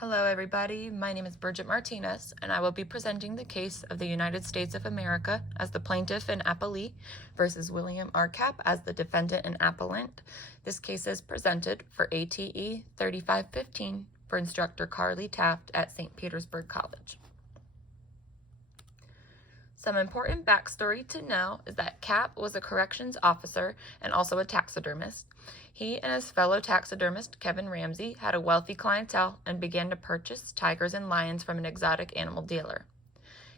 Hello everybody, my name is Bridget Martinez and I will be presenting the case of the United States of America as the plaintiff and appellee versus William R. Kapp as the defendant and appellant. This case is presented for ATE 3515 for instructor Carly Taft at St. Petersburg College. Some important backstory to know is that Kapp was a corrections officer and also a taxidermist. He and his fellow taxidermist, Kevin Ramsey, had a wealthy clientele and began to purchase tigers and lions from an exotic animal dealer.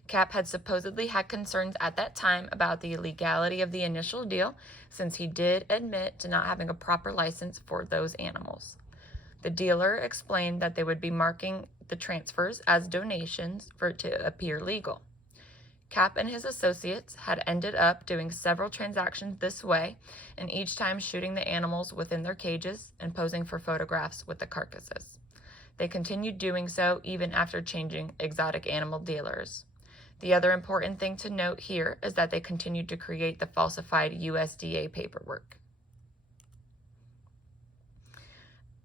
Kapp had supposedly had concerns at that time about the legality of the initial deal, since he did admit to not having a proper license for those animals. The dealer explained that they would be marking the transfers as donations for it to appear legal. Kapp and his associates had ended up doing several transactions this way, and each time shooting the animals within their cages and posing for photographs with the carcasses. They continued doing so even after changing exotic animal dealers. The other important thing to note here is that they continued to create the falsified USDA paperwork.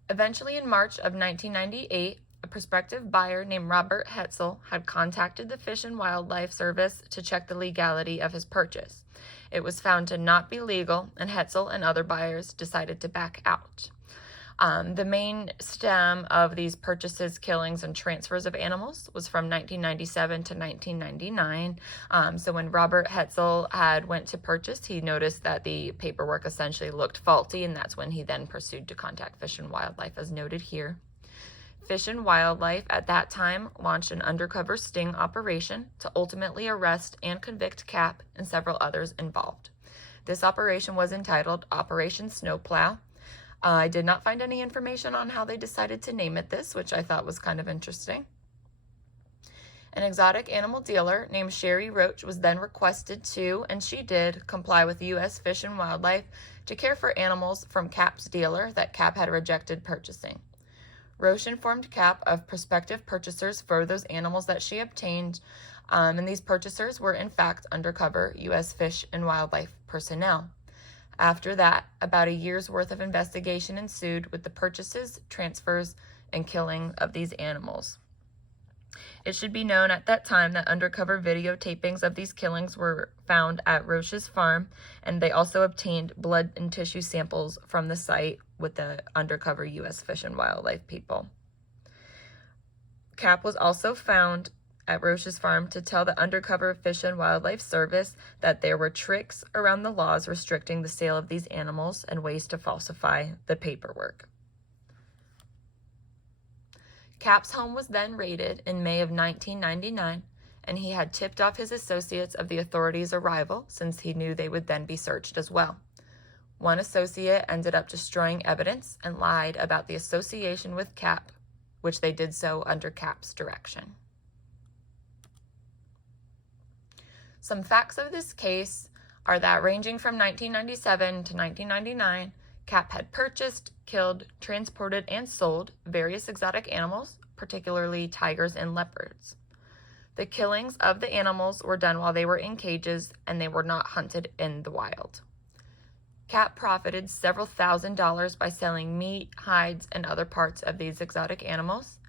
Eventually, in March of 1998, a prospective buyer named Robert Hetzel had contacted the Fish and Wildlife Service to check the legality of his purchase. It was found to not be legal, and Hetzel and other buyers decided to back out. The main stem of these purchases, killings, and transfers of animals was from 1997 to 1999. So when Robert Hetzel had went to purchase, he noticed that the paperwork essentially looked faulty, and that's when he then pursued to contact Fish and Wildlife, as noted here. Fish and Wildlife at that time launched an undercover sting operation to ultimately arrest and convict Kapp and several others involved. This operation was entitled Operation Snowplow. I did not find any information on how they decided to name it this, which I thought was kind of interesting. An exotic animal dealer named Sherry Roach was then requested to, and she did, comply with U.S. Fish and Wildlife to care for animals from Kapp's dealer that Kapp had rejected purchasing. Roche informed Kapp of prospective purchasers for those animals that she obtained, and these purchasers were in fact undercover U.S. Fish and Wildlife personnel. After that, about a year's worth of investigation ensued with the purchases, transfers, and killing of these animals. It should be known at that time that undercover videotapings of these killings were found at Roche's farm, and they also obtained blood and tissue samples from the site with the undercover U.S. Fish and Wildlife people. Kapp was also found at Roche's farm to tell the undercover Fish and Wildlife Service that there were tricks around the laws restricting the sale of these animals and ways to falsify the paperwork. Kapp's home was then raided in May of 1999, and he had tipped off his associates of the authorities' arrival since he knew they would then be searched as well. One associate ended up destroying evidence and lied about the association with Kapp, which they did so under Kapp's direction. Some facts of this case are that ranging from 1997 to 1999, Kapp had purchased, killed, transported, and sold various exotic animals, particularly tigers and leopards. The killings of the animals were done while they were in cages, and they were not hunted in the wild. Kapp profited several $1,000s by selling meat, hides, and other parts of these exotic animals.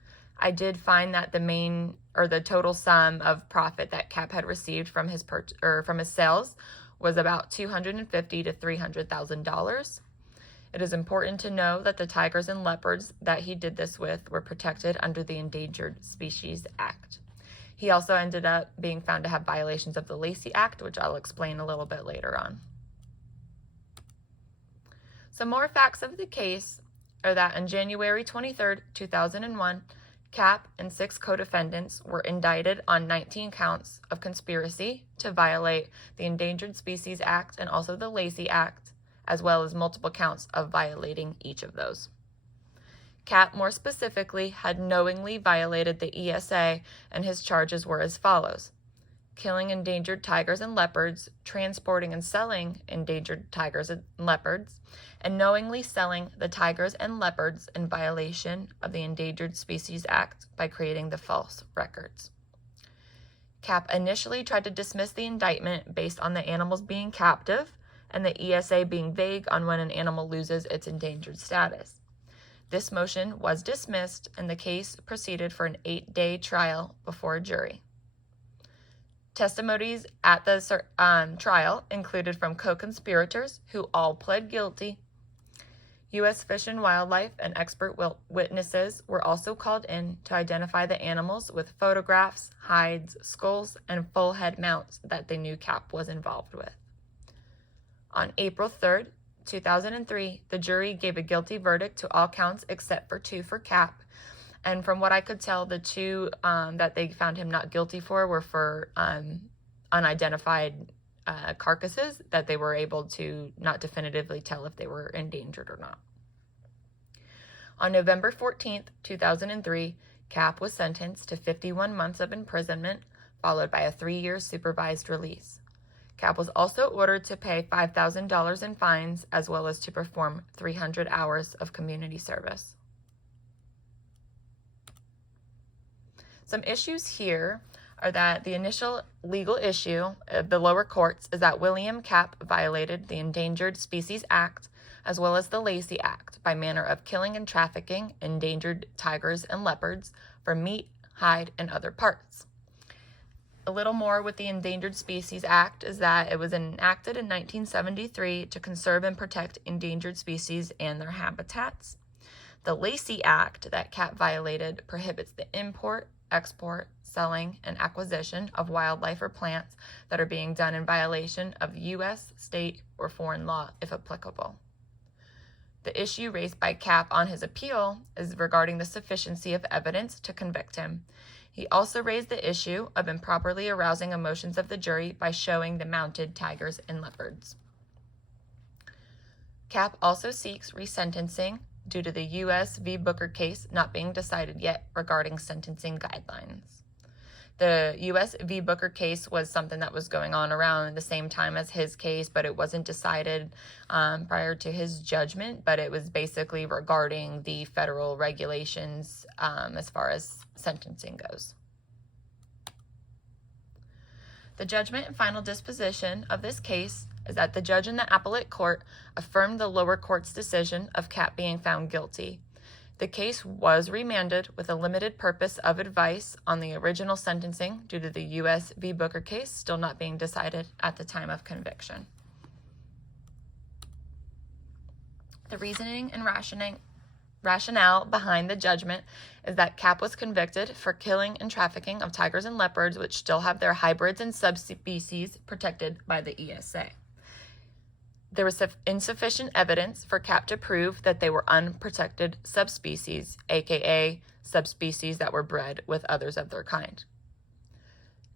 I did find that the total sum of profit that Kapp had received from his sales was about $250,000 to $300,000. It is important to know that the tigers and leopards that he did this with were protected under the Endangered Species Act. He also ended up being found to have violations of the Lacey Act, which I'll explain a little bit later on. Some more facts of the case are that on January 23, 2001, Kapp and 6 co-defendants were indicted on 19 counts of conspiracy to violate the Endangered Species Act and also the Lacey Act, as well as multiple counts of violating each of those. Kapp, more specifically, had knowingly violated the ESA, and his charges were as follows: killing endangered tigers and leopards, transporting and selling endangered tigers and leopards, and knowingly selling the tigers and leopards in violation of the Endangered Species Act by creating the false records. Kapp initially tried to dismiss the indictment based on the animals being captive and the ESA being vague on when an animal loses its endangered status. This motion was dismissed, and the case proceeded for an 8-day trial before a jury. Testimonies at the trial included from co-conspirators who all pled guilty. U.S. Fish and Wildlife and expert witnesses were also called in to identify the animals with photographs, hides, skulls, and full head mounts that they knew Kapp was involved with. On April 3rd, 2003, the jury gave a guilty verdict to all counts except for 2 for Kapp. And from what I could tell, the 2 that they found him not guilty for were for unidentified carcasses that they were able to not definitively tell if they were endangered or not. On November 14th, 2003, Kapp was sentenced to 51 months of imprisonment, followed by a 3-year supervised release. Kapp was also ordered to pay $5,000 in fines, as well as to perform 300 hours of community service. Some issues here are that the initial legal issue of the lower courts is that William Kapp violated the Endangered Species Act as well as the Lacey Act by manner of killing and trafficking endangered tigers and leopards for meat, hide, and other parts. A little more with the Endangered Species Act is that it was enacted in 1973 to conserve and protect endangered species and their habitats. The Lacey Act that Kapp violated prohibits the import, export, selling, and acquisition of wildlife or plants that are being done in violation of U.S., state, or foreign law, if applicable. The issue raised by Kapp on his appeal is regarding the sufficiency of evidence to convict him. He also raised the issue of improperly arousing emotions of the jury by showing the mounted tigers and leopards. Kapp also seeks resentencing due to the U.S. v. Booker case not being decided yet regarding sentencing guidelines. The U.S. v. Booker case was something that was going on around the same time as his case, but it wasn't decided prior to his judgment, but it was basically regarding the federal regulations as far as sentencing goes. The judgment and final disposition of this case is that the judge in the appellate court affirmed the lower court's decision of Kapp being found guilty. The case was remanded with a limited purpose of advice on the original sentencing due to the U.S. v. Booker case still not being decided at the time of conviction. The reasoning and rationale behind the judgment is that Kapp was convicted for killing and trafficking of tigers and leopards, which still have their hybrids and subspecies protected by the ESA. There was insufficient evidence for Kapp to prove that they were unprotected subspecies, aka subspecies that were bred with others of their kind.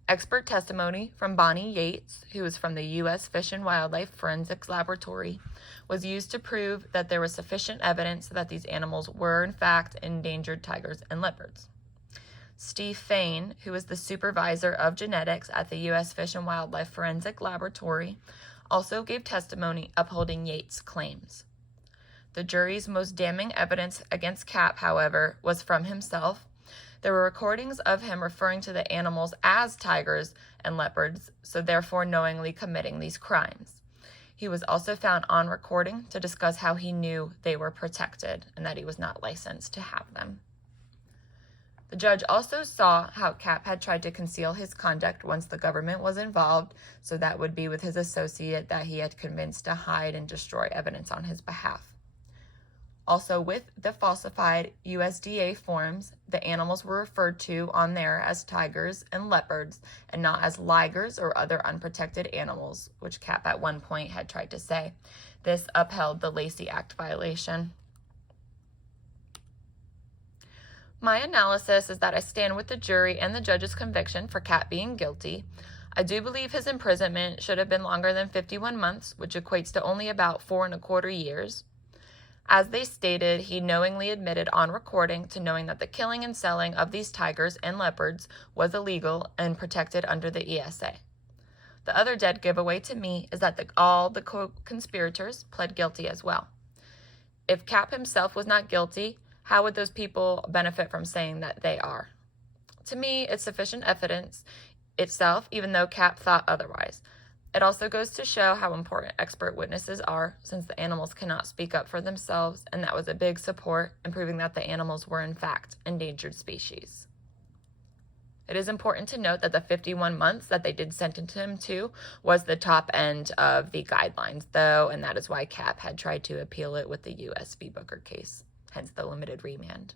Expert testimony from Bonnie Yates, who is from the U.S. Fish and Wildlife Forensics Laboratory, was used to prove that there was sufficient evidence that these animals were in fact endangered tigers and leopards. Steve Fain, who is the supervisor of genetics at the U.S. Fish and Wildlife Forensic Laboratory, also gave testimony upholding Yates' claims. The jury's most damning evidence against Kapp, however, was from himself. There were recordings of him referring to the animals as tigers and leopards, so therefore knowingly committing these crimes. He was also found on recording to discuss how he knew they were protected and that he was not licensed to have them. The judge also saw how Kapp had tried to conceal his conduct once the government was involved, so that would be with his associate that he had convinced to hide and destroy evidence on his behalf. Also, with the falsified USDA forms, the animals were referred to on there as tigers and leopards and not as ligers or other unprotected animals, which Kapp at one point had tried to say. This upheld the Lacey Act violation. My analysis is that I stand with the jury and the judge's conviction for Kapp being guilty. I do believe his imprisonment should have been longer than 51 months, which equates to only about 4.25 years. As they stated, he knowingly admitted on recording to knowing that the killing and selling of these tigers and leopards was illegal and protected under the ESA. The other dead giveaway to me is that all the co-conspirators pled guilty as well. If Kapp himself was not guilty, how would those people benefit from saying that they are? To me, it's sufficient evidence itself, even though Kapp thought otherwise. It also goes to show how important expert witnesses are, since the animals cannot speak up for themselves, and that was a big support in proving that the animals were in fact endangered species. It is important to note that the 51 months that they did sentence him to was the top end of the guidelines, though, and that is why Kapp had tried to appeal it with the U.S. v. Booker case, hence the limited remand.